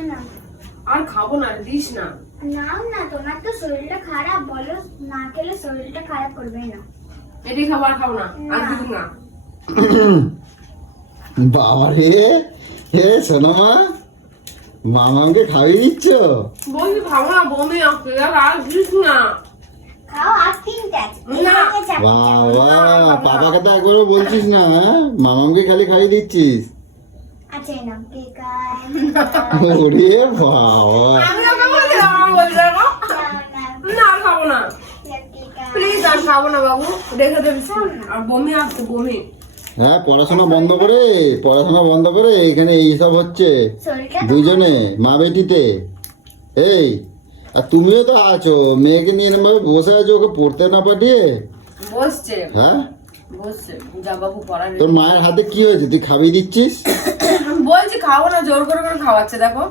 না। আর খাব না দিস না। নাও না তোমার তো শরীরটা খারাপ বলো। না খেলে শরীরটা খারাপ করবে না। এটি খাব আর খাব না। আর কিছু না। বাবা রে হে শোনো মা মামাকে খাইয়ে দিচ্ছ? বলছি খাব না বমি আসছে আর আর দিস না। বাবা পাপাকে তো একবারও বলছিস না হ্যাঁ? মামাকে খালি খাইয়ে দিচ্ছিস আচ্ছা এই নাও কেক আর ওরে বাবা আমি দেখো না খাব না প্লিজ আর খাব না বাবু দেবে আর বমি আসছে বমি হ্যাঁ পড়াশোনা বন্ধ করে পড়াশোনা বন্ধ করে এখানে এইসব হচ্ছে দুইজনে মা বেটিতে এই আর তুমিও তো আছো মেয়েকে নিয়ে এরকম ভাবে বসে আছো ওকে পড়তে না পাঠিয়ে বসছে হ্যাঁ তোর মায়ের হাতে কি হয়েছে তুই খাবিয়ে দিচ্ছিস বলছি খাব না জোর করে করে খাওয়াচ্ছে দেখো।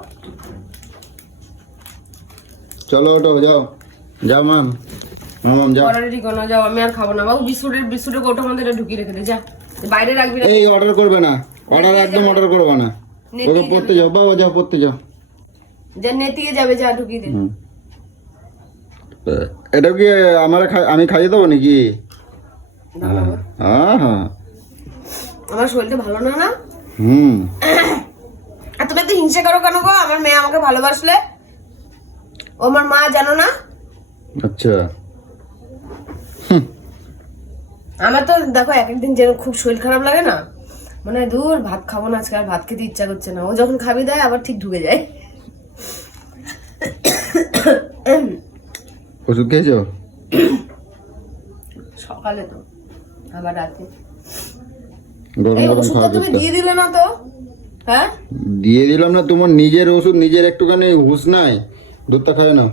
চলো ওটো যাও। যাও মাম মামাম যাও। রেডি করো যাও আমি আর খাব না। বাবু বিস্কুটের বিস্কুটের কোটো মধ্যে এটা ঢুকিয়ে রেখে দে যা। বাইরে রাখবি না। এই অর্ডার করবে না। অর্ডার একদম অর্ডার করবে না। ওকে পড়তে যাও। বাবা যাও পড়তে যাও। যা নেতিয়ে যাবে যা ঢুকিয়ে দে। এটা কি আমার আমি খাইয়ে দেবো নাকি? হ্যাঁ হ্যাঁ আমার শরীরটা ভালো না না? হুম। আর তুমি একটু হিংসা করো কেন গো? আমার মেয়ে আমাকে ভালোবাসলে। ও আমার মা জানো না? আচ্ছা। আমার তো দেখো এক একদিন যেন খুব শরীর খারাপ লাগে না মানে দূর ভাত খাব না আজকে আর ভাত খেতে ইচ্ছা করছে না। ও যখন খাবি দেয় আবার ঠিক ঢুকে যায়। ওষুধ খেয়েছো? সকালে তো আবার রাতে। গরম গরম খাওয়া তুমি দিয়ে দিলে না তো? হ্যাঁ? দিয়ে দিলাম না তোমার নিজের ওষুধ নিজের একটুখানি হুঁশ নাই। দুধটা খায় না।